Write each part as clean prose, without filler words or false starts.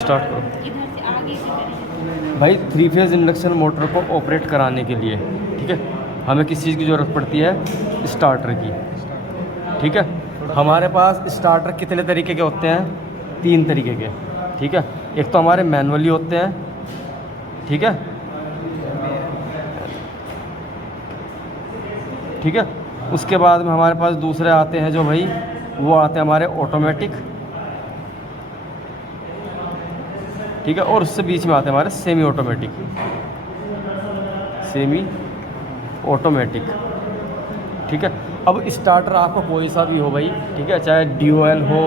Start करो। इधर से आगे की तरफ। भाई 3 फेज़ इंडक्शन मोटर को ऑपरेट कराने के लिए, ठीक है, हमें किस चीज़ की ज़रूरत पड़ती है? स्टार्टर की। ठीक है, हमारे पास स्टार्टर कितने तरीके के होते हैं? 3 तरीके के। ठीक है, एक तो हमारे मैनुअली होते हैं, ठीक है, ठीक है। उसके बाद में हमारे पास दूसरे आते हैं जो भाई वो आते हैं हमारे ऑटोमेटिक, ठीक है, और उससे बीच में आते हैं हमारे सेमी ऑटोमेटिक, सेमी ऑटोमेटिक। ठीक है, अब स्टार्टर आपका कोई सा भी हो भाई, ठीक है, चाहे ड्यूएल हो,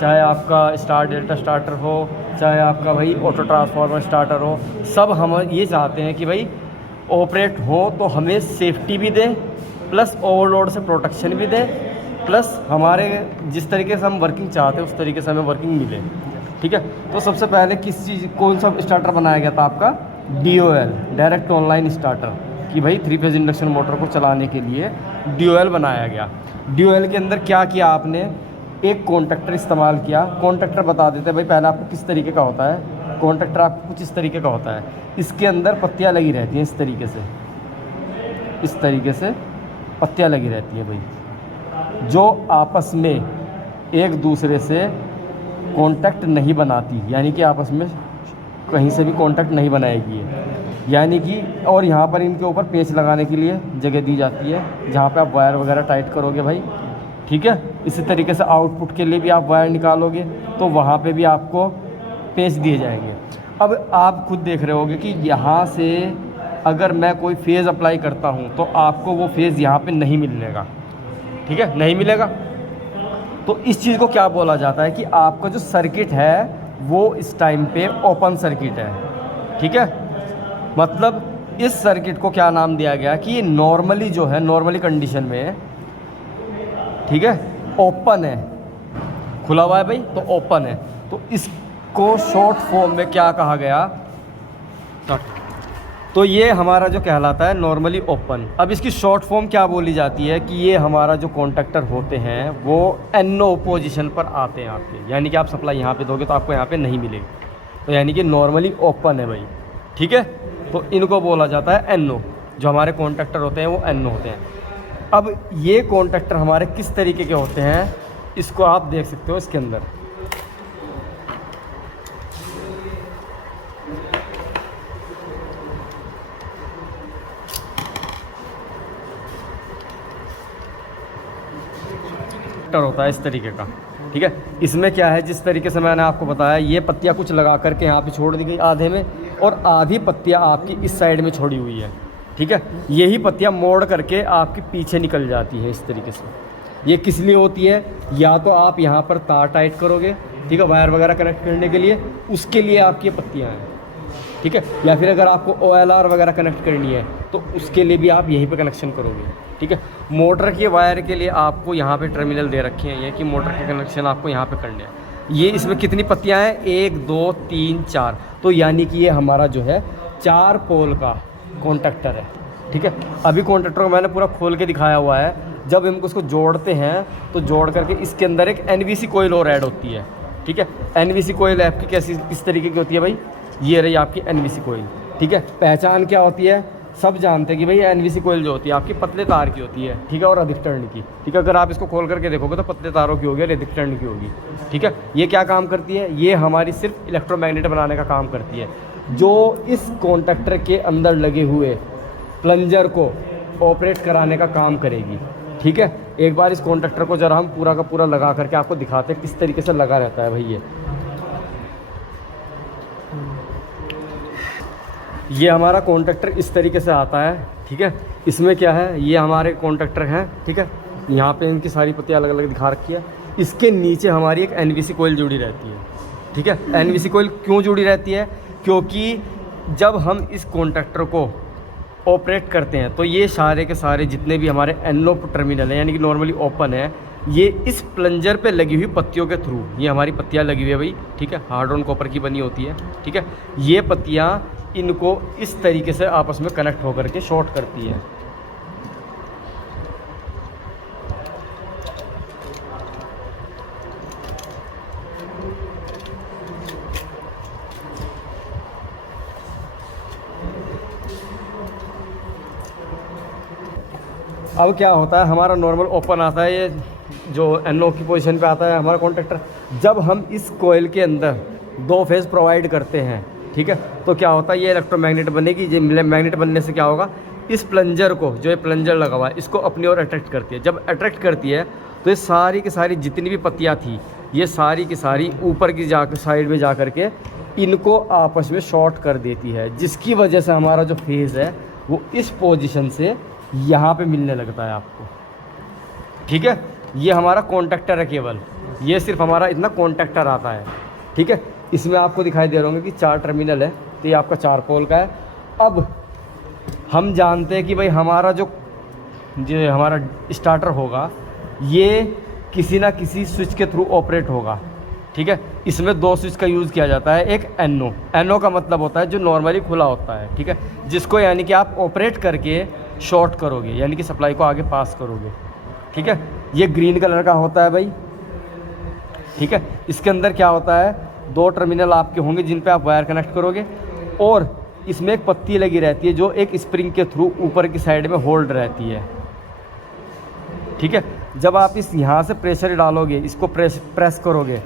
चाहे आपका स्टार डेल्टा स्टार्टर हो, चाहे आपका भाई ऑटो ट्रांसफार्मर स्टार्टर हो, सब हम ये चाहते हैं कि भाई ऑपरेट हो तो हमें सेफ्टी भी दें, प्लस ओवरलोड से प्रोटेक्शन भी दें, प्लस हमारे जिस तरीके से हम वर्किंग चाहते हैं उस तरीके से हमें वर्किंग मिले। ठीक है, तो सबसे पहले किस चीज़ कौन सा स्टार्टर बनाया गया था आपका? DOL, डायरेक्ट ऑनलाइन स्टार्टर, कि भाई 3 फेज़ इंडक्शन मोटर को चलाने के लिए DOL बनाया गया। DOL के अंदर क्या किया आपने? एक कॉन्ट्रैक्टर इस्तेमाल किया। कॉन्ट्रैक्टर बता देते हैं भाई पहले आपको किस तरीके का होता है। कॉन्ट्रैक्टर आपको कुछ इस तरीके का होता है, इसके अंदर पत्तियाँ लगी रहती हैं इस तरीके से, इस तरीके से पत्तियाँ लगी रहती हैं भाई, जो आपस में एक दूसरे से कांटेक्ट नहीं बनाती, यानी कि आपस में कहीं से भी कांटेक्ट नहीं बनाएगी ये, यानी कि, और यहाँ पर इनके ऊपर पेंच लगाने के लिए जगह दी जाती है जहाँ पे आप वायर वगैरह टाइट करोगे भाई। ठीक है, इसी तरीके से आउटपुट के लिए भी आप वायर निकालोगे तो वहाँ पे भी आपको पेंच दिए जाएंगे। अब आप खुद देख रहे होगे कि यहाँ से अगर मैं कोई फेज़ अप्लाई करता हूँ तो आपको वो फेज़ यहाँ पे नहीं मिलेगा, ठीक है, नहीं मिलेगा। तो इस चीज़ को क्या बोला जाता है कि आपका जो सर्किट है वो इस टाइम पे ओपन सर्किट है। ठीक है, मतलब इस सर्किट को क्या नाम दिया गया कि ये नॉर्मली जो है, नॉर्मली कंडीशन में, ठीक है, ओपन है, खुला हुआ है भाई, तो ओपन है। तो इसको शॉर्ट फॉर्म में क्या कहा गया? तो ये हमारा जो कहलाता है नॉर्मली ओपन। अब इसकी शॉर्ट फॉर्म क्या बोली जाती है कि ये हमारा जो कॉन्टैक्टर होते हैं वो NO पोजीशन पर आते हैं आपके, यानी कि आप सप्लाई यहाँ पे दोगे तो आपको यहाँ पे नहीं मिलेगी, तो यानी कि नॉर्मली ओपन है भाई। ठीक है, तो इनको बोला जाता है NO, जो हमारे कॉन्टैक्टर होते हैं वो NO होते हैं। अब ये कॉन्टैक्टर हमारे किस तरीके के होते हैं, इसको आप देख सकते हो इसके अंदर। होता है इस तरीके का। ठीक है, इसमें क्या है, जिस तरीके से मैंने आपको बताया, ये पत्तियाँ कुछ लगा करके यहाँ पे छोड़ दी गई आधे में, और आधी पत्तियाँ आपकी इस साइड में छोड़ी हुई है। ठीक है, यही पत्तियाँ मोड़ करके आपके पीछे निकल जाती हैं इस तरीके से। ये किस लिए होती है? या तो आप यहाँ पर तार टाइट करोगे, ठीक है, वायर वगैरह कनेक्ट करने के लिए, उसके लिए आपकी ये पत्तियाँ हैं। ठीक है, या फिर अगर आपको OLR वगैरह कनेक्ट करनी है तो उसके लिए भी आप यहीं पे कनेक्शन करोगे। ठीक है, मोटर के वायर के लिए आपको यहाँ पे टर्मिनल दे रखे हैं ये कि मोटर के कनेक्शन आपको यहाँ पे करने हैं। ये इसमें कितनी पत्तियाँ हैं? 1 2 3 4, तो यानी कि ये हमारा जो है 4 पोल का कॉन्टैक्टर है। ठीक है, अभी कॉन्टैक्टर को मैंने पूरा खोल के दिखाया हुआ है। जब हम उसको जोड़ते हैं तो जोड़ करके इसके अंदर एक NVC कोयल और ऐड होती है। ठीक है, NVC कोयल आपकी कैसी किस तरीके की होती है भाई? ये रही आपकी NVC कोयल। ठीक है, पहचान क्या होती है? सब जानते हैं कि भाई NVC कोयल जो होती है आपकी पतले तार की होती है, ठीक है, और अधिक टर्न की। ठीक है, अगर आप इसको खोल करके देखोगे तो पतले तारों की होगी और अधिक टर्न की होगी। ठीक है, ये क्या काम करती है? ये हमारी सिर्फ इलेक्ट्रोमैग्नेट बनाने का काम करती है, जो इस कॉन्टैक्टर के अंदर लगे हुए प्लंजर को ऑपरेट कराने का काम करेगी। ठीक है, एक बार इस कॉन्टैक्टर को जरा हम पूरा का पूरा लगा करके आपको दिखाते हैं किस तरीके से लगा रहता है भाई। ये हमारा कॉन्टैक्टर इस तरीके से आता है। ठीक है, इसमें क्या है, ये हमारे कॉन्टैक्टर हैं। ठीक है, यहाँ पे इनकी सारी पत्तियाँ अलग अलग दिखा रखी है। इसके नीचे हमारी एक NVC कोयल जुड़ी रहती है। ठीक है, NVC कोयल क्यों जुड़ी रहती है? क्योंकि जब हम इस कॉन्टैक्टर को ऑपरेट करते हैं तो ये सारे के सारे जितने भी हमारे NO टर्मिनल हैं, यानी कि नॉर्मली ओपन है, ये इस प्लंजर पे लगी हुई पत्तियों के थ्रू, ये हमारी पत्तियाँ लगी हुई है भाई। ठीक है, हार्ड ऑन कॉपर की बनी होती है। ठीक है, ये पत्तियाँ इनको इस तरीके से आपस में कनेक्ट होकर के शॉर्ट करती है। अब क्या होता है, हमारा नॉर्मल ओपन आता है, ये जो NO की पोजीशन पे आता है हमारा कॉन्टैक्टर। जब हम इस कोयल के अंदर 2 फेज़ प्रोवाइड करते हैं, ठीक है, तो क्या होता है, ये इलेक्ट्रोमैग्नेट बनेगी। ये मैग्नेट बनने से क्या होगा, इस प्लंजर को, जो ये प्लंजर लगा हुआ है, इसको अपनी ओर अट्रैक्ट करती है। जब अट्रैक्ट करती है तो ये सारी की सारी जितनी भी पत्तियाँ थी, ये सारी की सारी ऊपर की जाकर साइड में जा कर के इनको आपस में शॉर्ट कर देती है, जिसकी वजह से हमारा जो फेज़ है वो इस पोजीशन से यहाँ पे मिलने लगता है आपको, ठीक है। ये हमारा कॉन्टैक्टर है केवल, ये सिर्फ हमारा इतना कॉन्टैक्टर आता है, ठीक है। इसमें आपको दिखाई दे रहे होंगे कि 4 टर्मिनल है, तो ये आपका 4 पोल का है। अब हम जानते हैं कि भाई हमारा जो हमारा स्टार्टर होगा ये किसी ना किसी स्विच के थ्रू ऑपरेट होगा, ठीक है। इसमें 2 स्विच का यूज़ किया जाता है। एक NO का मतलब होता है जो नॉर्मली खुला होता है, ठीक है, जिसको यानी कि आप ऑपरेट करके शॉर्ट करोगे, यानी कि सप्लाई को आगे पास करोगे, ठीक है। ये ग्रीन कलर का होता है भाई, ठीक है। इसके अंदर क्या होता है, 2 टर्मिनल आपके होंगे जिन पे आप वायर कनेक्ट करोगे, और इसमें एक पत्ती लगी रहती है जो एक स्प्रिंग के थ्रू ऊपर की साइड में होल्ड रहती है, ठीक है। जब आप इस यहाँ से प्रेशर डालोगे, इसको प्रेस करोगे,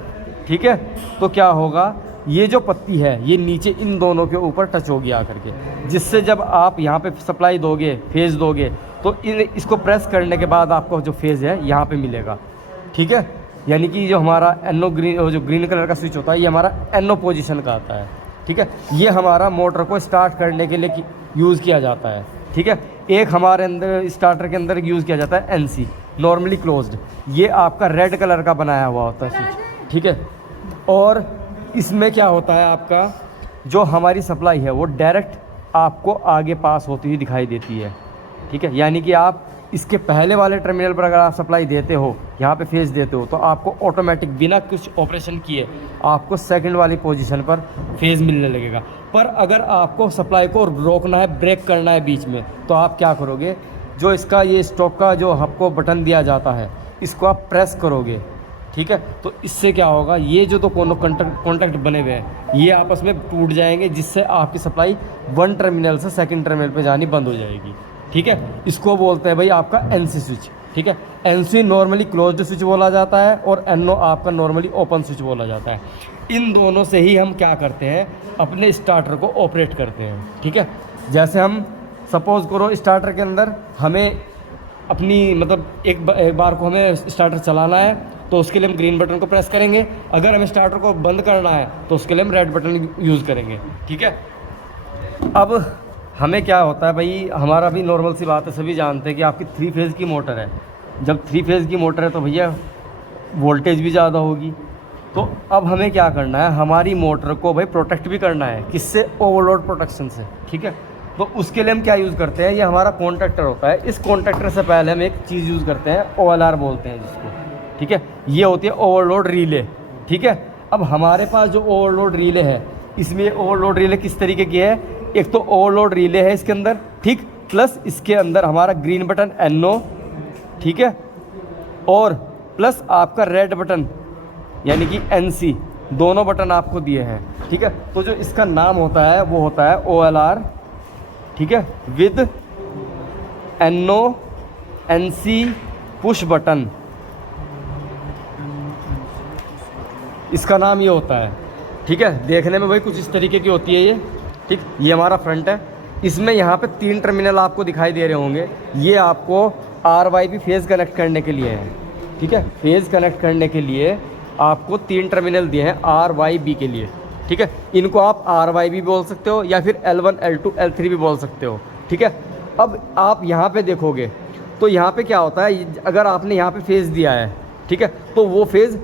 ठीक है, तो क्या होगा, ये जो पत्ती है ये नीचे इन दोनों के ऊपर टच होगी आकर के, जिससे जब आप यहाँ पे सप्लाई दोगे, फेज़ दोगे, तो इसको प्रेस करने के बाद आपको जो फेज़ है यहाँ पे मिलेगा, ठीक है। यानी कि जो हमारा जो ग्रीन कलर का स्विच होता है ये हमारा NO पोजीशन का आता है, ठीक है। ये हमारा मोटर को स्टार्ट करने के लिए यूज़ किया जाता है, ठीक है। एक हमारे अंदर स्टार्टर के अंदर यूज़ किया जाता है NC, नॉर्मली क्लोज्ड। ये आपका रेड कलर का बनाया हुआ होता है स्विच, ठीक है। और इसमें क्या होता है, आपका जो हमारी सप्लाई है वो डायरेक्ट आपको आगे पास होती हुई दिखाई देती है, ठीक है। यानी कि आप इसके पहले वाले टर्मिनल पर अगर आप सप्लाई देते हो, यहाँ पे फेज़ देते हो, तो आपको ऑटोमेटिक बिना कुछ ऑपरेशन किए आपको सेकंड वाली पोजीशन पर फेज़ मिलने लगेगा। पर अगर आपको सप्लाई को रोकना है, ब्रेक करना है बीच में, तो आप क्या करोगे, जो इसका ये स्टॉप का जो आपको बटन दिया जाता है, इसको आप प्रेस करोगे, ठीक है। तो इससे क्या होगा, ये जो तो कॉन्टैक्ट बने हुए हैं ये आपस में टूट जाएंगे, जिससे आपकी सप्लाई 1 टर्मिनल से सेकंड टर्मिनल पे जानी बंद हो जाएगी, ठीक है। इसको बोलते हैं भाई आपका NC स्विच, ठीक है। NC नॉर्मली क्लोज्ड स्विच बोला जाता है और NO आपका नॉर्मली ओपन स्विच बोला जाता है। इन दोनों से ही हम क्या करते हैं, अपने स्टार्टर को ऑपरेट करते हैं, ठीक है। जैसे हम सपोज़ करो स्टार्टर के अंदर हमें अपनी मतलब एक बार को हमें स्टार्टर चलाना है, तो उसके लिए हम ग्रीन बटन को प्रेस करेंगे। अगर हमें स्टार्टर को बंद करना है तो उसके लिए हम रेड बटन यूज़ करेंगे, ठीक है। अब हमें क्या होता है भाई, हमारा भी नॉर्मल सी बात है, सभी जानते हैं कि आपकी 3 फेज़ की मोटर है। जब 3 फेज़ की मोटर है तो भैया वोल्टेज भी ज़्यादा होगी। तो अब हमें क्या करना है, हमारी मोटर को भाई प्रोटेक्ट भी करना है, किससे, ओवरलोड प्रोटेक्शन से, ठीक है। तो उसके लिए हम क्या यूज़ करते हैं, ये हमारा कॉन्टैक्टर होता है। इस कॉन्टैक्टर से पहले हम एक चीज़ यूज़ करते हैं, OLR बोलते हैं जिसको, ठीक है। ये होती है ओवरलोड रिले, ठीक है। अब हमारे पास जो ओवरलोड रिले है, इसमें ओवरलोड रिले किस तरीके की है, एक तो ओवरलोड रिले है इसके अंदर, ठीक, प्लस इसके अंदर हमारा ग्रीन बटन NO, ठीक है, और प्लस आपका रेड बटन यानी कि NC, दोनों बटन आपको दिए हैं, ठीक है। तो जो इसका नाम होता है वो होता है OLR, ठीक है, with NO NC push button, इसका नाम ये होता है, ठीक है। देखने में भाई कुछ इस तरीके की होती है ये, ठीक। ये हमारा फ्रंट है, इसमें यहाँ पे 3 टर्मिनल आपको दिखाई दे रहे होंगे, ये आपको RYB फेज़ कनेक्ट करने के लिए है, ठीक है। फेज़ कनेक्ट करने के लिए आपको 3 टर्मिनल दिए हैं RYB के लिए, ठीक है। इनको आप RYB भी बोल सकते हो या फिर L1 L2 L3 भी बोल सकते हो, ठीक है। अब आप यहाँ पे देखोगे तो यहाँ पे क्या होता है, अगर आपने यहाँ पे फेज़ दिया है, ठीक है, तो वो फेज़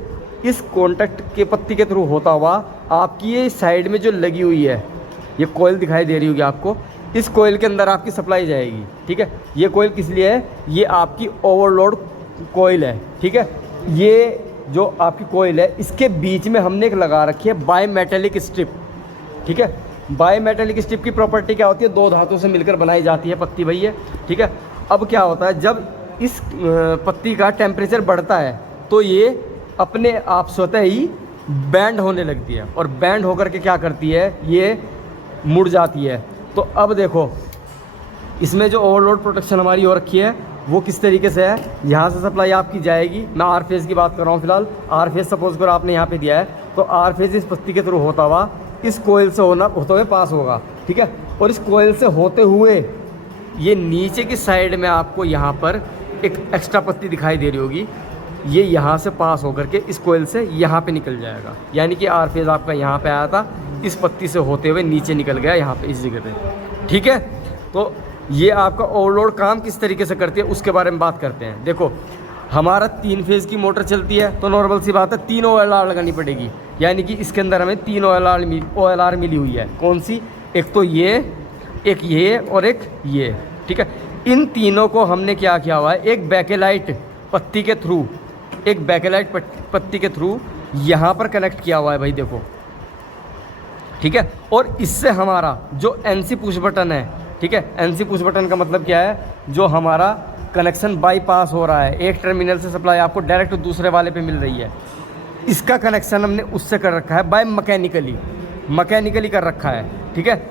इस कॉन्टैक्ट के पत्ती के थ्रू होता हुआ आपकी ये साइड में जो लगी हुई है, ये कोयल दिखाई दे रही होगी आपको, इस कोयल के अंदर आपकी सप्लाई जाएगी, ठीक है। ये कोयल किस लिए है, ये आपकी ओवरलोड कोयल है, ठीक है। ये जो आपकी कोयल है इसके बीच में हमने एक लगा रखी है बायमेटेलिक स्ट्रिप, ठीक है। बायमेटेलिक स्ट्रिप की प्रॉपर्टी क्या होती है, 2 धातु से मिलकर बनाई जाती है पत्ती भई है, ठीक है। अब क्या होता है, जब इस पत्ती का टेम्परेचर बढ़ता है तो ये अपने आप स्वतः ही बैंड होने लगती है, और बैंड होकर के क्या करती है, ये मुड़ जाती है। तो अब देखो इसमें जो ओवरलोड प्रोटेक्शन हमारी हो रखी है वो किस तरीके से है, यहाँ से सप्लाई आपकी जाएगी। मैं आर फेज़ की बात कर रहा हूँ फिलहाल। आर फेज़ सपोज करो आपने यहाँ पे दिया है, तो आर फेज़ इस पत्ती के थ्रू होता हुआ इस कोयल से होते हुए पास होगा, ठीक है। और इस कोयल से होते हुए ये नीचे की साइड में आपको यहाँ पर एक एक्स्ट्रा पत्ती दिखाई दे रही होगी, ये यहाँ से पास होकर के इस कोयल से यहाँ पे निकल जाएगा। यानी कि आर फेज़ आपका यहाँ पे आया था, इस पत्ती से होते हुए नीचे निकल गया यहाँ पे इस जगह पे, ठीक है। तो ये आपका ओवरलोड काम किस तरीके से करती है उसके बारे में बात करते हैं। देखो हमारा 3 फेज़ की मोटर चलती है तो नॉर्मल सी बात है 3 OLR लगानी पड़ेगी। यानी कि इसके अंदर हमें 3 OLR मिली हुई है। कौन सी, एक तो ये, एक ये और एक ये, ठीक है। इन तीनों को हमने क्या किया हुआ है, एक बैकेलाइट पत्ती के थ्रू, एक बैकेलाइट पत्ती के थ्रू यहाँ पर कनेक्ट किया हुआ है भाई, देखो, ठीक है। और इससे हमारा जो NC पुश बटन है, ठीक है, NC पुश बटन का मतलब क्या है, जो हमारा कनेक्शन बाईपास हो रहा है, एक टर्मिनल से सप्लाई आपको डायरेक्ट दूसरे वाले पे मिल रही है, इसका कनेक्शन हमने उससे कर रखा है बाय मैकेनिकली कर रखा है, ठीक है।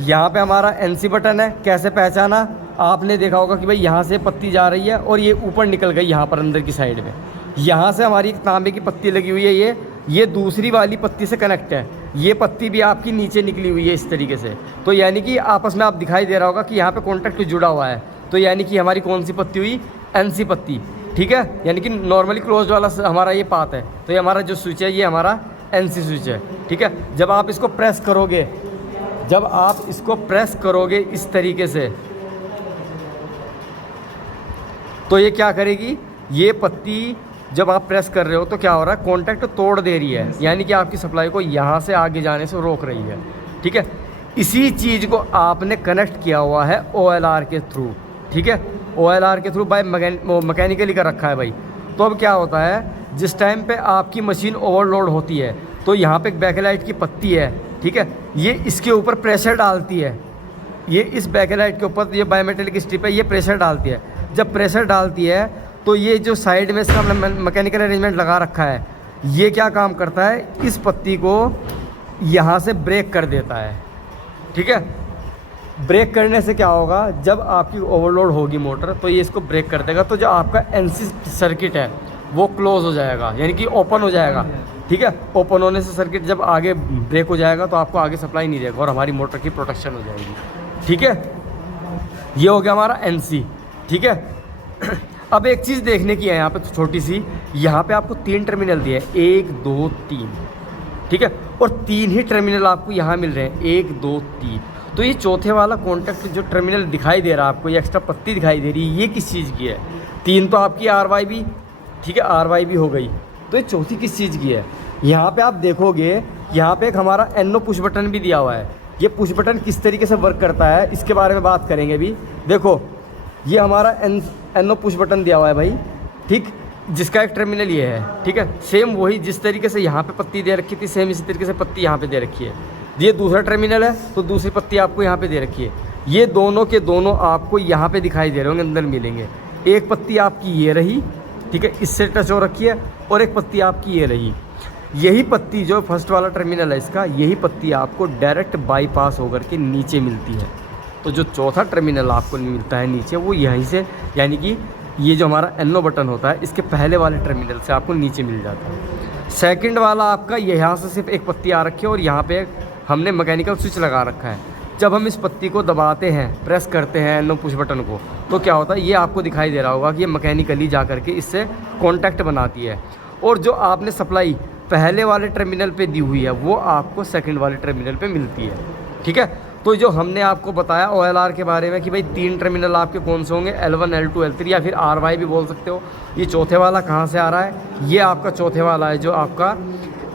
यहाँ पे हमारा NC बटन है। कैसे पहचाना, आपने देखा होगा कि भाई यहाँ से पत्ती जा रही है और ये ऊपर निकल गई यहाँ पर अंदर की साइड में। यहाँ से हमारी एक तांबे की पत्ती लगी हुई है, ये दूसरी वाली पत्ती से कनेक्ट है। ये पत्ती भी आपकी नीचे निकली हुई है इस तरीके से। तो यानी कि आपस में आप दिखाई दे रहा होगा कि यहाँ पे कॉन्टैक्ट जुड़ा हुआ है। तो यानी कि हमारी कौन सी पत्ती हुई, NC पत्ती, ठीक है। यानी कि नॉर्मली क्लोज वाला हमारा ये पाथ है, तो ये हमारा जो स्विच है ये हमारा NC स्विच है, ठीक है। जब आप इसको प्रेस करोगे, इस तरीके से, तो ये क्या करेगी, ये पत्ती जब आप प्रेस कर रहे हो तो क्या हो रहा है, कॉन्टैक्ट तोड़ दे रही है। यानी कि आपकी सप्लाई को यहाँ से आगे जाने से रोक रही है, ठीक है। इसी चीज़ को आपने कनेक्ट किया हुआ है OLR के थ्रू, ठीक है। OLR के थ्रू बाय मैकेनिकली का रखा है भाई। तो अब क्या होता है, जिस टाइम पे आपकी मशीन ओवरलोड होती है तो यहाँ पे एक बैकलाइट की पत्ती है, ठीक है, ये इसके ऊपर प्रेशर डालती है। ये इस बैकलाइट के ऊपर ये बायोमेटेलिक स्ट्रिप है, ये प्रेशर डालती है। जब प्रेशर डालती है तो ये जो साइड में इसका मैकेनिकल अरेंजमेंट लगा रखा है, ये क्या काम करता है, इस पत्ती को यहाँ से ब्रेक कर देता है, ठीक है। ब्रेक करने से क्या होगा, जब आपकी ओवरलोड होगी मोटर तो ये इसको ब्रेक कर देगा। तो जो आपका NC सर्किट है वो क्लोज हो जाएगा, यानी कि ओपन हो जाएगा, ठीक है। ओपन होने से सर्किट जब आगे ब्रेक हो जाएगा तो आपको आगे सप्लाई नहीं देगा और हमारी मोटर की प्रोटेक्शन हो जाएगी, ठीक है। ये हो गया हमारा NC, ठीक है। अब एक चीज़ देखने की है यहाँ पे, तो छोटी सी, यहाँ पे आपको 3 टर्मिनल दिए हैं, 1 2 3, ठीक है। और 3 ही टर्मिनल आपको यहाँ मिल रहे हैं, 1 2 3। तो ये चौथे वाला कॉन्टैक्ट जो टर्मिनल दिखाई दे रहा है आपको, ये एक्स्ट्रा पत्ती दिखाई दे रही है, ये किस चीज़ की है। 3 तो आपकी RYB, ठीक है, RYB हो गई। तो ये चौथी किस चीज़ की है, यहाँ पे आप देखोगे, यहाँ पे एक हमारा NO पुश बटन भी दिया हुआ है। ये पुश बटन किस तरीके से वर्क करता है इसके बारे में बात करेंगे अभी। देखो ये हमारा NO पुश बटन दिया हुआ है भाई, ठीक, जिसका एक टर्मिनल ये है, ठीक है। सेम वही जिस तरीके से यहाँ पे पत्ती दे रखी थी, सेम इसी तरीके से पत्ती यहाँ पे दे रखी है। ये दूसरा टर्मिनल है तो दूसरी पत्ती आपको यहाँ पे दे रखी है। ये दोनों के दोनों आपको यहाँ पे दिखाई दे रहे होंगे, अंदर मिलेंगे। एक पत्ती आपकी ये रही, ठीक है, इससे टच हो रखी है, और एक पत्ती आपकी ये रही। यही पत्ती जो फर्स्ट वाला टर्मिनल है इसका, यही पत्ती आपको डायरेक्ट बाईपास होकर के नीचे मिलती है। तो जो चौथा टर्मिनल आपको मिलता है नीचे, वो यहीं से, यानी कि ये जो हमारा NO बटन होता है इसके पहले वाले टर्मिनल से आपको नीचे मिल जाता है। सेकंड वाला आपका यहाँ से सिर्फ एक पत्ती आ रखी है और यहाँ पे हमने मैकेनिकल स्विच लगा रखा है। जब हम इस पत्ती को दबाते हैं, प्रेस करते हैं NO पुश बटन को, तो क्या होता है, ये आपको दिखाई दे रहा होगा कि ये मैकेनिकली जा करके इससे कॉन्टैक्ट बनाती है। और जो आपने सप्लाई पहले वाले टर्मिनल पे दी हुई है वो आपको सेकंड वाले टर्मिनल पे मिलती है, ठीक है। तो जो हमने आपको बताया OLR के बारे में कि भाई 3 टर्मिनल आपके कौन से होंगे, L1 L2 L3 या फिर RY भी बोल सकते हो। ये चौथे वाला कहाँ से आ रहा है, ये आपका चौथे वाला है जो आपका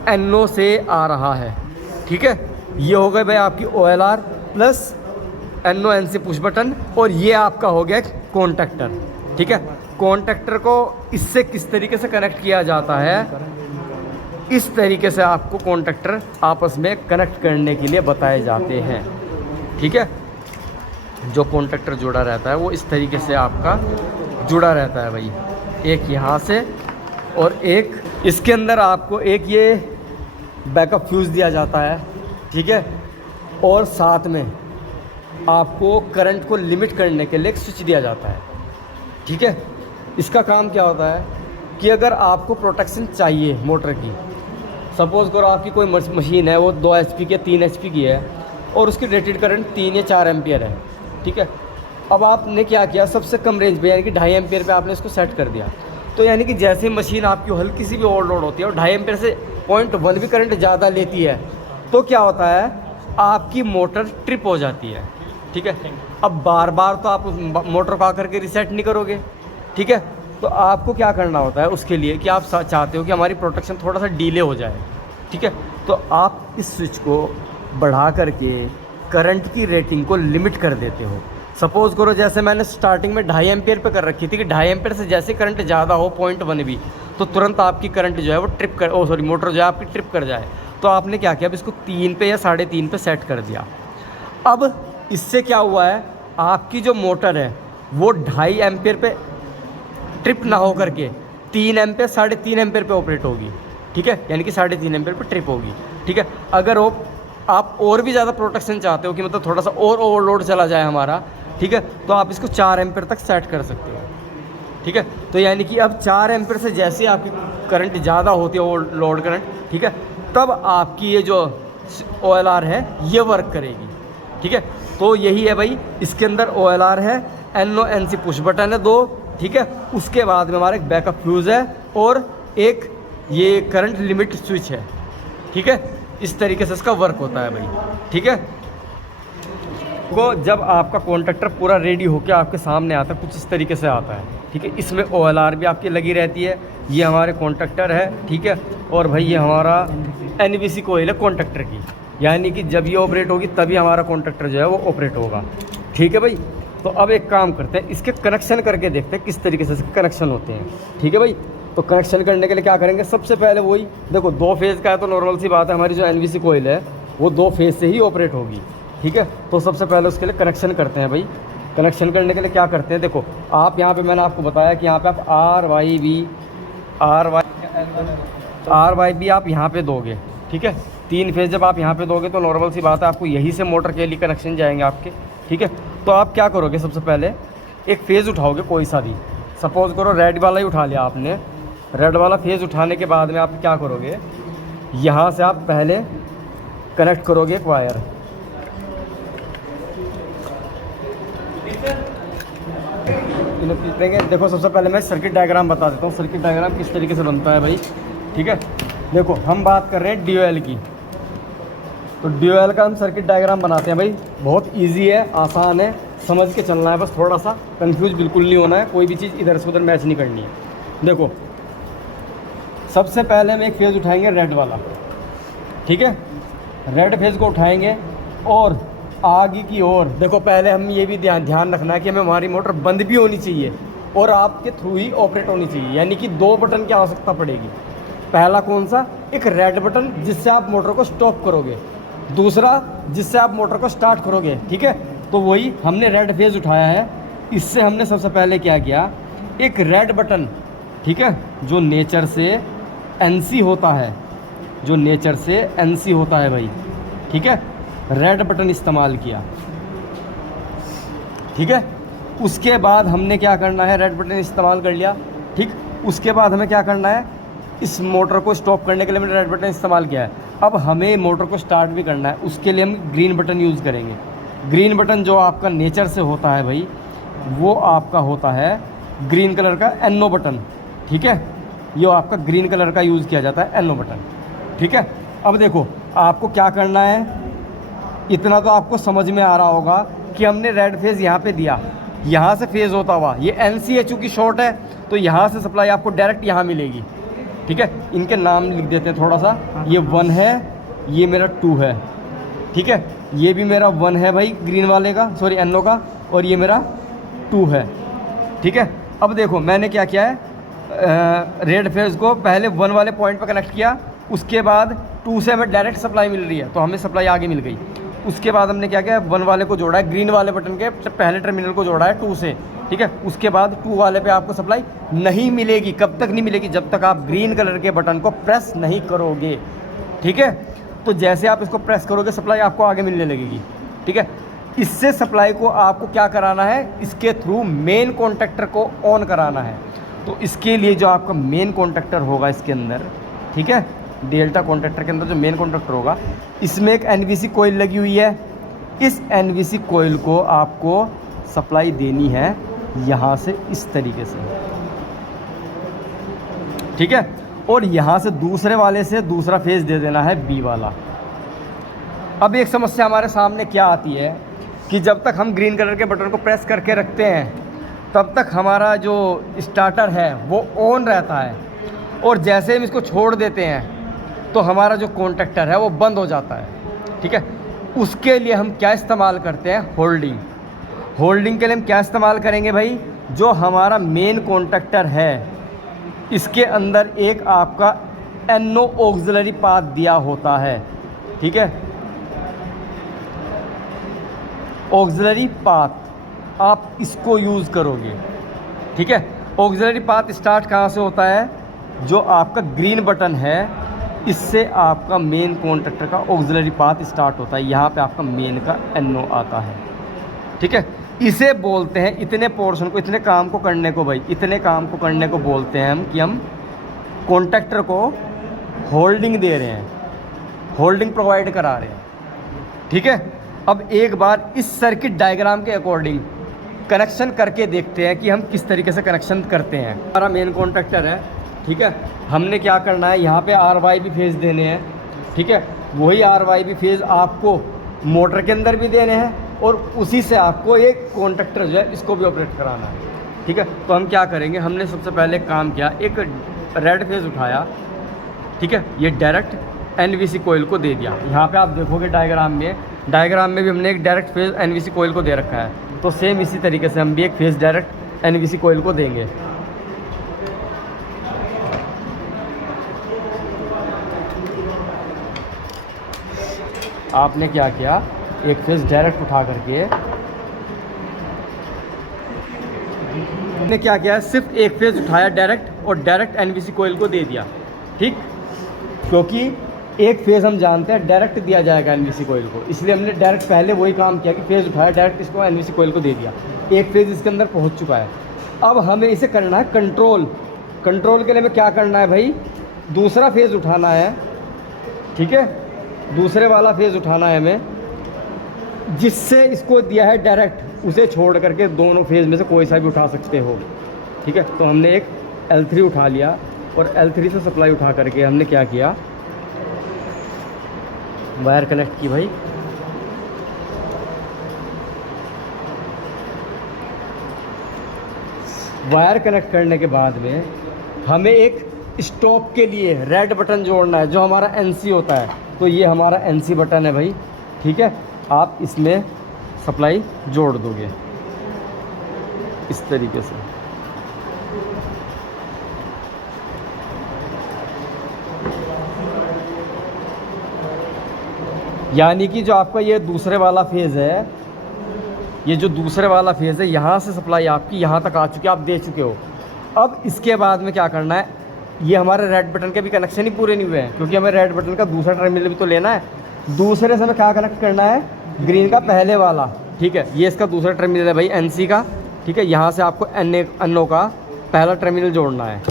NO से आ रहा है, ठीक है। ये हो गए भाई आपकी OLR plus NO NC push button, और ये आपका हो गया कॉन्टैक्टर, ठीक है। कॉन्टैक्टर को इससे किस तरीके से कनेक्ट किया जाता है, इस तरीके से आपको कॉन्टैक्टर आपस में कनेक्ट करने के लिए बताए जाते हैं, ठीक है। जो कॉन्टैक्टर जुड़ा रहता है वो इस तरीके से आपका जुड़ा रहता है भाई, एक यहाँ से और एक इसके अंदर आपको एक ये बैकअप फ्यूज़ दिया जाता है, ठीक है। और साथ में आपको करंट को लिमिट करने के लिए एक स्विच दिया जाता है, ठीक है। इसका काम क्या होता है कि अगर आपको प्रोटेक्शन चाहिए मोटर की, सपोज़ करो आपकी कोई मशीन है वो 2 HP की 3 HP की है और उसकी रेटेड करंट 3 या 4 एम्पियर है, ठीक है। अब आपने क्या किया, सबसे कम रेंज पे यानी कि 2.5 एम्पियर पे आपने इसको सेट कर दिया। तो यानी कि जैसे मशीन आपकी हल्की सी भी ओवरलोड होती है और 2.5 एम्पियर से 0.1 भी करंट ज़्यादा लेती है तो क्या होता है, आपकी मोटर ट्रिप हो जाती है, ठीक है। अब बार बार तो आप उस मोटर को आकर के रिसेट नहीं करोगे, ठीक है। तो आपको क्या करना होता है उसके लिए कि आप चाहते हो कि हमारी प्रोटेक्शन थोड़ा सा डिले हो जाए, ठीक है। तो आप इस स्विच को बढ़ा करके करंट की रेटिंग को लिमिट कर देते हो। सपोज़ करो जैसे मैंने स्टार्टिंग में 2.5 एम्पियर पे कर रखी थी कि 2.5 एम्पियर से जैसे करंट ज़्यादा हो 0.1 भी तो तुरंत आपकी करंट जो है वो ट्रिप कर मोटर जो है आपकी ट्रिप कर जाए। तो आपने क्या किया, अब इसको 3 पे या 3.5 पे सेट कर दिया। अब इससे क्या हुआ है, आपकी जो मोटर है वो 2.5 एम्पियर पे ट्रिप ना हो करके 3 एम्पियर 3.5 एम्पियर पे ऑपरेट होगी, ठीक है। यानी कि 3.5 एम्पियर पे ट्रिप होगी, ठीक है। अगर वो आप और भी ज़्यादा प्रोटेक्शन चाहते हो कि मतलब थोड़ा सा और ओवरलोड चला जाए हमारा, ठीक है, तो आप इसको 4 एम्पियर तक सेट कर सकते हो, ठीक है। तो यानी कि अब 4 एम्पियर से जैसे आपकी करंट ज़्यादा होती है ओवरलोड करंट, ठीक है, तब आपकी ये जो OLR है ये वर्क करेगी, ठीक है। तो यही है भाई, इसके अंदर OLR है, NO NC पुश बटन है 2, ठीक है। उसके बाद में हमारा एक बैकअप फ्यूज़ है और एक ये करंट लिमिट स्विच है, ठीक है। इस तरीके से इसका वर्क होता है भाई, ठीक है। को जब आपका कॉन्ट्रैक्टर पूरा रेडी होकर आपके सामने आता है कुछ इस तरीके से आता है, ठीक है। इसमें OLR भी आपकी लगी रहती है, ये हमारे कॉन्ट्रैक्टर है, ठीक है। और भाई ये हमारा NVC कोयल है कॉन्ट्रैक्टर की, यानी कि जब ये ऑपरेट होगी तभी हमारा कॉन्ट्रैक्टर जो है वो ऑपरेट होगा, ठीक है भाई। तो अब एक काम करते हैं, इसके कनेक्शन करके देखते हैं किस तरीके से इसके कनेक्शन होते हैं, ठीक है भाई। तो कनेक्शन करने के लिए क्या करेंगे, सबसे पहले वही देखो 2 फेज़ का है तो नॉर्मल सी बात है, हमारी जो NVC कोयल है वो 2 फेज़ से ही ऑपरेट होगी, ठीक है। तो सबसे पहले उसके लिए कनेक्शन करते हैं भाई। कनेक्शन करने के लिए क्या करते हैं, देखो आप यहाँ पे मैंने आपको बताया कि यहाँ पे आप RYB आप यहाँ पे दोगे, ठीक है। 3 फेज़ जब आप यहाँ पे दोगे तो नॉर्मल सी बात है आपको यहीं से मोटर के लिए कनेक्शन जाएंगे आपके, ठीक है। तो आप क्या करोगे, सबसे पहले एक फेज़ उठाओगे कोई सा भी, सपोज़ करो रेड वाला ही उठा लिया आपने। रेड वाला फेज़ उठाने के बाद में आप क्या करोगे, यहाँ से आप पहले कनेक्ट करोगे एक वायर, देखो सबसे पहले मैं सर्किट डायग्राम बता देता हूँ, सर्किट डायग्राम किस तरीके से बनता है भाई, ठीक है। देखो हम बात कर रहे हैं DOL की, तो DOL का हम सर्किट डायग्राम बनाते हैं भाई। बहुत इजी है, आसान है, समझ के चलना है, बस थोड़ा सा कंफ्यूज बिल्कुल नहीं होना है, कोई भी चीज़ इधर से उधर मैच नहीं करनी है। देखो सबसे पहले हम एक फेज़ उठाएंगे रेड वाला, ठीक है। रेड फेज़ को उठाएंगे और आगे की ओर देखो, पहले हम ये भी ध्यान रखना है कि हमें हमारी मोटर बंद भी होनी चाहिए और आपके थ्रू ही ऑपरेट होनी चाहिए, यानी कि 2 बटन की आवश्यकता पड़ेगी। पहला कौन सा, एक रेड बटन जिससे आप मोटर को स्टॉप करोगे, दूसरा जिससे आप मोटर को स्टार्ट करोगे, ठीक है। तो वही हमने रेड फेज़ उठाया है, इससे हमने सबसे पहले क्या किया, एक रेड बटन, ठीक है, जो नेचर से NC होता है, जो नेचर से NC होता है भाई, ठीक है, रेड बटन इस्तेमाल किया, ठीक है। उसके बाद हमने क्या करना है, रेड बटन इस्तेमाल कर लिया, ठीक। उसके बाद हमें क्या करना है, इस मोटर को स्टॉप करने के लिए हमने रेड बटन इस्तेमाल किया है। अब हमें मोटर को स्टार्ट भी करना है, उसके लिए हम ग्रीन बटन यूज़ करेंगे। ग्रीन बटन जो आपका नेचर से होता है भाई, वो आपका होता है ग्रीन कलर का NO बटन, ठीक है। ये आपका ग्रीन कलर का यूज़ किया जाता है NO बटन, ठीक है। अब देखो आपको क्या करना है, इतना तो आपको समझ में आ रहा होगा कि हमने रेड फेज़ यहाँ पे दिया, यहाँ से फेज़ होता हुआ ये NC है, चूँकि शॉर्ट है तो यहाँ से सप्लाई आपको डायरेक्ट यहाँ मिलेगी, ठीक है। इनके नाम लिख देते हैं थोड़ा सा, ये 1 है, ये मेरा 2 है, ठीक है। ये भी मेरा 1 है भाई ग्रीन वाले का, सॉरी NO का, और ये मेरा 2 है, ठीक है। अब देखो मैंने क्या किया है, रेड फेज़ को पहले 1 वाले पॉइंट पर कनेक्ट किया, उसके बाद 2 से हमें डायरेक्ट सप्लाई मिल रही है तो हमें सप्लाई आगे मिल गई। उसके बाद हमने क्या किया, 1 वाले को जोड़ा है, ग्रीन वाले बटन के पहले टर्मिनल को जोड़ा है 2 से, ठीक है। उसके बाद 2 वाले पे आपको सप्लाई नहीं मिलेगी, कब तक नहीं मिलेगी, जब तक आप ग्रीन कलर के बटन को प्रेस नहीं करोगे, ठीक है। तो जैसे आप इसको प्रेस करोगे सप्लाई आपको आगे मिलने लगेगी, ठीक है। इससे सप्लाई को आपको क्या कराना है, इसके थ्रू मेन कॉन्टैक्टर को ऑन कराना है। तो इसके लिए जो आपका मेन कॉन्टैक्टर होगा इसके अंदर, ठीक है, डेल्टा कॉन्टैक्टर के अंदर जो मेन कॉन्टैक्टर होगा, इसमें एक एनवीसी कोयल लगी हुई है। इस एनवीसी कोयल को आपको सप्लाई देनी है यहाँ से इस तरीके से, ठीक है, और यहाँ से दूसरे वाले से दूसरा फेज दे देना है बी वाला। अब एक समस्या हमारे सामने क्या आती है कि जब तक हम ग्रीन कलर के बटन को प्रेस करके रखते हैं तब तक हमारा जो स्टार्टर है वो ऑन रहता है, और जैसे हम इसको छोड़ देते हैं तो हमारा जो कॉन्टैक्टर है वो बंद हो जाता है, ठीक है। उसके लिए हम क्या इस्तेमाल करते हैं, होल्डिंग। होल्डिंग के लिए हम क्या इस्तेमाल करेंगे भाई, जो हमारा मेन कॉन्टैक्टर है इसके अंदर एक आपका NO ऑक्सिलरी पाथ दिया होता है, ठीक है, ऑक्सिलरी पाथ आप इसको यूज़ करोगे, ठीक है। ऑक्सिलरी पाथ स्टार्ट कहाँ से होता है, जो आपका ग्रीन बटन है इससे आपका मेन कॉन्टैक्टर का ऑक्सिलरी पाथ स्टार्ट होता है, यहाँ पे आपका मेन का NO आता है, ठीक है। इसे बोलते हैं, इतने पोर्शन को, इतने काम को करने को भाई, इतने काम को करने को बोलते हैं हम कि हम कॉन्टैक्टर को होल्डिंग दे रहे हैं, होल्डिंग प्रोवाइड करा रहे हैं, ठीक है। अब एक बार इस सर्किट डायग्राम के अकॉर्डिंग कनेक्शन करके देखते हैं कि हम किस तरीके से कनेक्शन करते हैं। हमारा मेन कॉन्टैक्टर है, ठीक है, हमने क्या करना है, यहाँ पे RYB फेज़ देने हैं, ठीक है। वही RYB फेज़ आपको मोटर के अंदर भी देने हैं और उसी से आपको एक कॉन्टैक्टर जो है इसको भी ऑपरेट कराना है, ठीक है। तो हम क्या करेंगे, हमने सबसे पहले काम किया, एक रेड फेज़ उठाया, ठीक है, ये डायरेक्ट NVC कोयल को दे दिया। यहाँ पे आप देखोगे डायग्राम में भी हमने एक डायरेक्ट फेज़ NVC कोयल को दे रखा है, तो सेम इसी तरीके से हम भी एक फेज़ डायरेक्ट NVC कोयल को देंगे। आपने क्या किया, एक फेज़ डायरेक्ट उठा करके हमने क्या किया, सिर्फ एक फेज़ उठाया डायरेक्ट और डायरेक्ट NVC कोयल को दे दिया, ठीक, क्योंकि एक फेज़ हम जानते हैं डायरेक्ट दिया जाएगा NVC कोयल को, इसलिए हमने डायरेक्ट पहले वही काम किया कि फेज़ उठाया डायरेक्ट इसको NVC कोयल को दे दिया। एक फेज़ इसके अंदर पहुंच चुका है। अब हमें इसे करना है कंट्रोल। कंट्रोल के लिए हमें क्या करना है भाई, दूसरा फेज़ उठाना है, ठीक है, दूसरे वाला फेज़ उठाना है हमें, जिससे इसको दिया है डायरेक्ट उसे छोड़ करके दोनों फेज़ में से कोई सा भी उठा सकते हो, ठीक है। तो हमने एक L3 उठा लिया और L3 से सप्लाई उठा करके हमने क्या किया, वायर कनेक्ट की भाई, वायर कनेक्ट करने के बाद में हमें एक स्टॉप के लिए रेड बटन जोड़ना है जो हमारा NC होता है। तो ये हमारा NC बटन है भाई, ठीक है, आप इसमें सप्लाई जोड़ दोगे इस तरीके से। यानी कि जो आपका ये दूसरे वाला फेज़ है, ये जो दूसरे वाला फेज़ है, यहाँ से सप्लाई आपकी यहाँ तक आ चुकी है, आप दे चुके हो। अब इसके बाद में क्या करना है, ये हमारे रेड बटन के भी कनेक्शन ही पूरे नहीं हुए हैं, क्योंकि हमें रेड बटन का दूसरा टर्मिनल भी तो लेना है। दूसरे से हमें क्या कनेक्ट करना है, ग्रीन का पहले वाला, ठीक है, ये इसका दूसरा टर्मिनल है भाई NC का, ठीक है। यहाँ से आपको NO का पहला टर्मिनल जोड़ना है,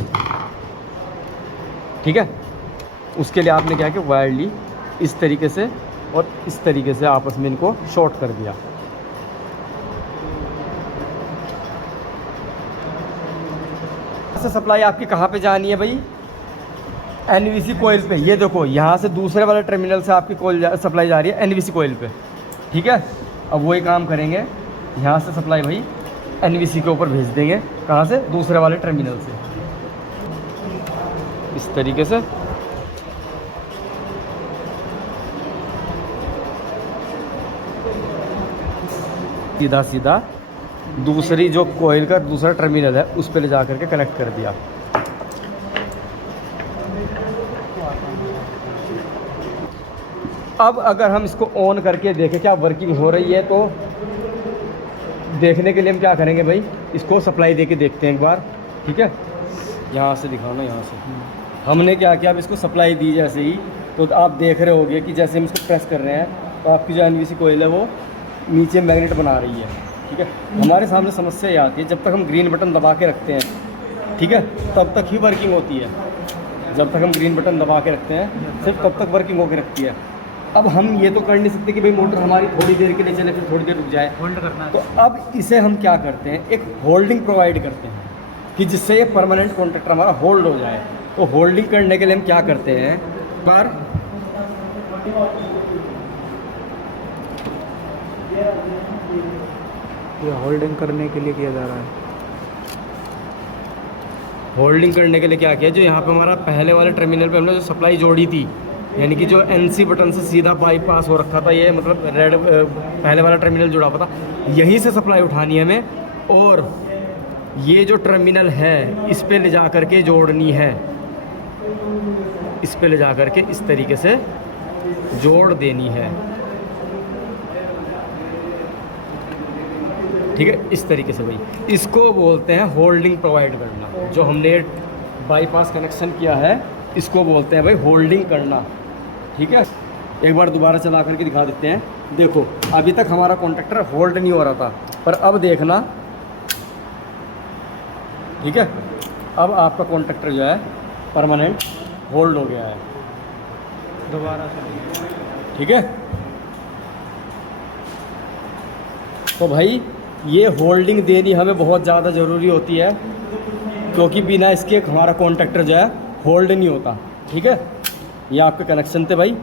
ठीक है। उसके लिए आपने क्या किया, वायर ली इस तरीके से और इस तरीके से आपस में इनको शॉर्ट कर दिया। से सप्लाई आपकी कहाँ पे जानी है भाई, NVC कोयल पे। ये देखो यहाँ से दूसरे वाले टर्मिनल से आपकी कोयल सप्लाई जा रही है NVC कोयल पे, ठीक है। अब वही काम करेंगे, यहाँ से सप्लाई भाई NVC के ऊपर भेज देंगे, कहाँ से, दूसरे वाले टर्मिनल से, इस तरीके से। सीधा सीधा दूसरी जो कोयल का दूसरा टर्मिनल है उस पर ले जा करके कनेक्ट कर दिया। अब अगर हम इसको ऑन करके देखें क्या वर्किंग हो रही है, तो देखने के लिए हम क्या करेंगे भाई, इसको सप्लाई देके देखते हैं एक बार, ठीक है। यहाँ से दिखाओ ना, यहाँ से हमने क्या किया, अब इसको सप्लाई दी जैसे ही, तो आप देख रहे होगे कि जैसे हम इसको प्रेस कर रहे हैं तो आपकी जो NVC कोयल है वो नीचे मैग्नेट बना रही है, ठीक है। हमारे सामने समस्या ये आती है, जब तक हम ग्रीन बटन दबा के रखते हैं, ठीक है, तब तक ही वर्किंग होती है। जब तक हम ग्रीन बटन दबा के रखते हैं सिर्फ तब तक वर्किंग होकर रखती है। अब हम ये तो कर नहीं सकते कि भाई मोटर हमारी थोड़ी देर के लिए चले फिर थोड़ी देर रुक जाए, होल्ड करना है। तो अब इसे हम क्या करते हैं, एक होल्डिंग प्रोवाइड करते हैं कि जिससे ये परमानेंट कॉन्टैक्टर हमारा होल्ड हो जाए। तो होल्डिंग करने के लिए हम क्या करते हैं, बार ये होल्डिंग करने के लिए किया जा रहा है। होल्डिंग करने के लिए क्या किया, जो यहाँ पे हमारा पहले वाले टर्मिनल पे हमने जो सप्लाई जोड़ी थी, यानी कि जो एनसी बटन से सीधा बाईपास हो रखा था, ये मतलब रेड पहले वाला टर्मिनल जुड़ा हुआ था, यहीं से सप्लाई उठानी है हमें, और ये जो टर्मिनल है इस पे ले जा कर के जोड़नी है, इस पे ले जा कर के इस तरीके से जोड़ देनी है, ठीक है, इस तरीके से भाई। इसको बोलते हैं होल्डिंग प्रोवाइड करना। जो हमने बाईपास कनेक्शन किया है इसको बोलते हैं भाई होल्डिंग करना, ठीक है। एक बार दोबारा चला करके दिखा देते हैं। देखो अभी तक हमारा कॉन्ट्रैक्टर होल्ड नहीं हो रहा था, पर अब देखना, ठीक है, अब आपका कॉन्ट्रैक्टर जो है परमानेंट होल्ड हो गया है, दोबारा से ठीक है। तो भाई ये होल्डिंग देनी हमें बहुत ज़्यादा ज़रूरी होती है, क्योंकि बिना इसके हमारा कॉन्ट्रैक्टर जो है होल्ड नहीं होता, ठीक है। ये आपके कनेक्शन थे भाई।